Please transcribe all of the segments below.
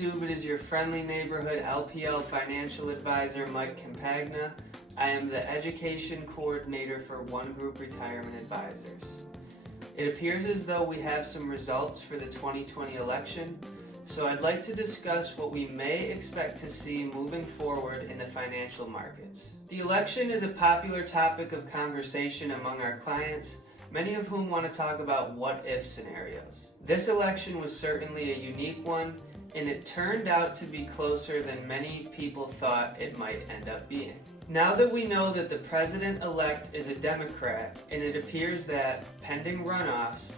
YouTube. It is your friendly neighborhood LPL financial advisor, Mike Campagna. I am the education coordinator for One Group Retirement Advisors. It appears as though we have some results for the 2020 election, so I'd like to discuss what we may expect to see moving forward in the financial markets. The election is a popular topic of conversation among our clients, many of whom want to talk about what-if scenarios. This election was certainly a unique one, and it turned out to be closer than many people thought it might end up being. Now that we know that the president-elect is a Democrat, and it appears that, pending runoffs,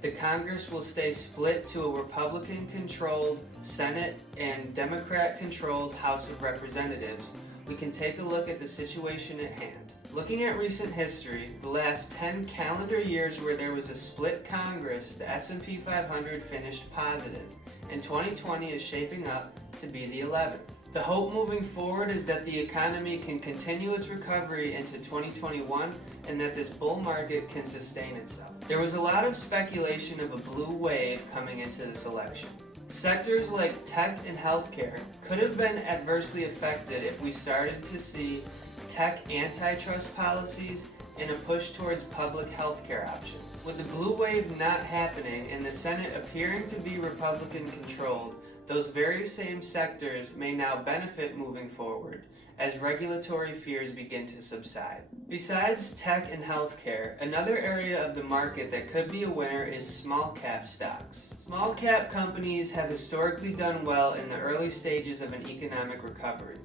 the Congress will stay split to a Republican-controlled Senate and Democrat-controlled House of Representatives, we can take a look at the situation at hand. Looking at recent history, the last 10 calendar years where there was a split Congress, the S&P 500 finished positive, and 2020 is shaping up to be the 11th. The hope moving forward is that the economy can continue its recovery into 2021 and that this bull market can sustain itself. There was a lot of speculation of a blue wave coming into this election. Sectors like tech and healthcare could have been adversely affected if we started to see tech antitrust policies and a push towards public healthcare options. With the blue wave not happening and the Senate appearing to be Republican controlled, those very same sectors may now benefit moving forward as regulatory fears begin to subside. Besides tech and healthcare, another area of the market that could be a winner is small cap stocks. Small cap companies have historically done well in the early stages of an economic recovery.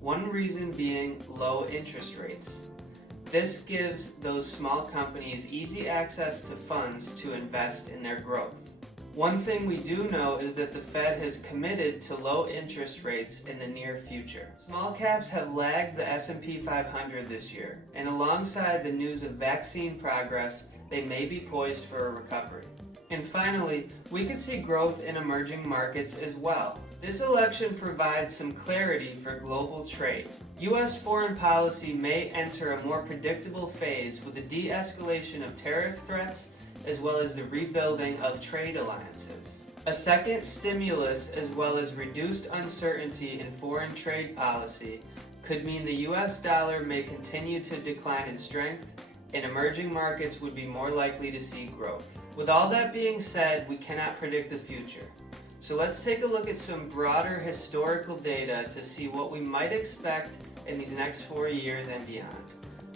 One reason being low interest rates. This gives those small companies easy access to funds to invest in their growth. One thing we do know is that the Fed has committed to low interest rates in the near future. Small caps have lagged the S&P 500 this year, and alongside the news of vaccine progress, they may be poised for a recovery. And finally, we could see growth in emerging markets as well. This election provides some clarity for global trade. U.S. foreign policy may enter a more predictable phase with the de-escalation of tariff threats as well as the rebuilding of trade alliances. A second stimulus as well as reduced uncertainty in foreign trade policy could mean the U.S. dollar may continue to decline in strength and emerging markets would be more likely to see growth. With all that being said, we cannot predict the future. So let's take a look at some broader historical data to see what we might expect in these next 4 years and beyond.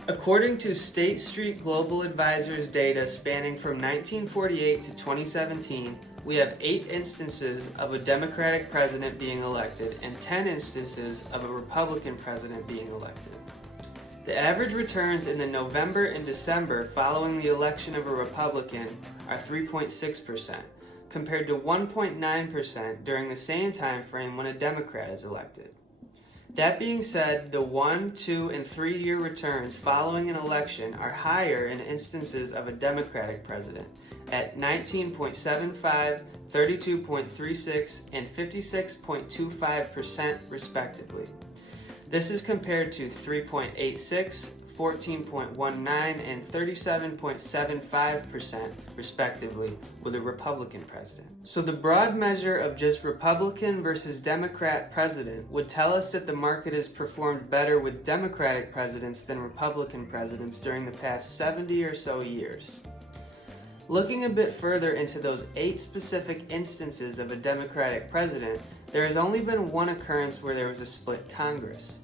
According to State Street Global Advisors data spanning from 1948 to 2017, we have 8 instances of a Democratic president being elected and 10 instances of a Republican president being elected. The average returns in the November and December following the election of a Republican are 3.6%, compared to 1.9% during the same time frame when a Democrat is elected. That being said, the 1, 2, and 3-year returns following an election are higher in instances of a Democratic president at 19.75, 32.36, and 56.25% respectively. This is compared to 3.86, 14.19, and 37.75% respectively with a Republican president. So the broad measure of just Republican versus Democrat president would tell us that the market has performed better with Democratic presidents than Republican presidents during the past 70 or so years. Looking a bit further into those 8 specific instances of a Democratic president, there has only been one occurrence where there was a split Congress.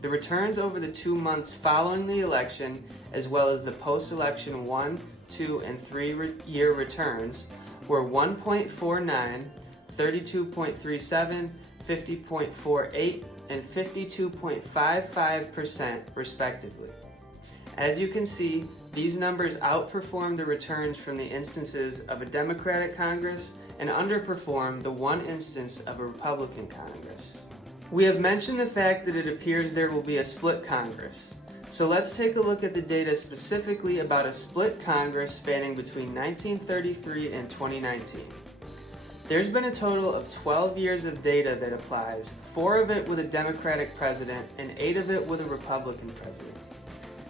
The returns over the 2 months following the election, as well as the post-election 1, 2, and 3-year returns, were 1.49, 32.37, 50.48, and 52.55% respectively. As you can see, these numbers outperform the returns from the instances of a Democratic Congress and underperform the one instance of a Republican Congress. We have mentioned the fact that it appears there will be a split Congress. So let's take a look at the data specifically about a split Congress spanning between 1933 and 2019. There's been a total of 12 years of data that applies, 4 of it with a Democratic president and 8 of it with a Republican president.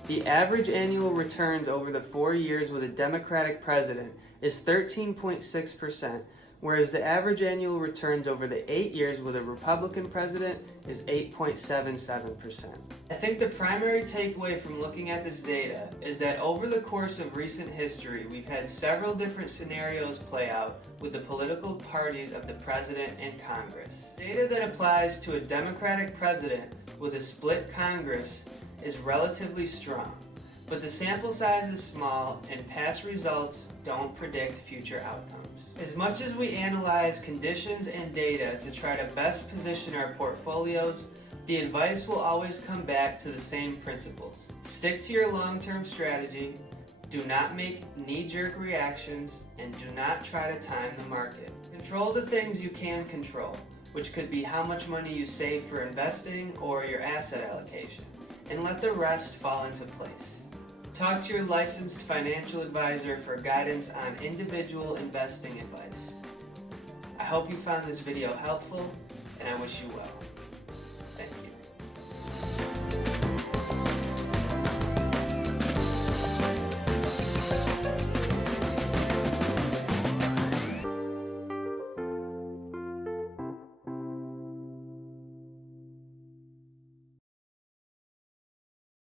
The average annual returns over the 4 years with a Democratic president is 13.6%, whereas the average annual returns over the 8 years with a Republican president is 8.77%. I think the primary takeaway from looking at this data is that over the course of recent history, we've had several different scenarios play out with the political parties of the president and Congress. Data that applies to a Democratic president with a split Congress is relatively strong, but the sample size is small and past results don't predict future outcomes. As much as we analyze conditions and data to try to best position our portfolios, the advice will always come back to the same principles. Stick to your long-term strategy, do not make knee-jerk reactions, and do not try to time the market. Control the things you can control, which could be how much money you save for investing or your asset allocation, and let the rest fall into place. Talk to your licensed financial advisor for guidance on individual investing advice. I hope you found this video helpful, and I wish you well. Thank you.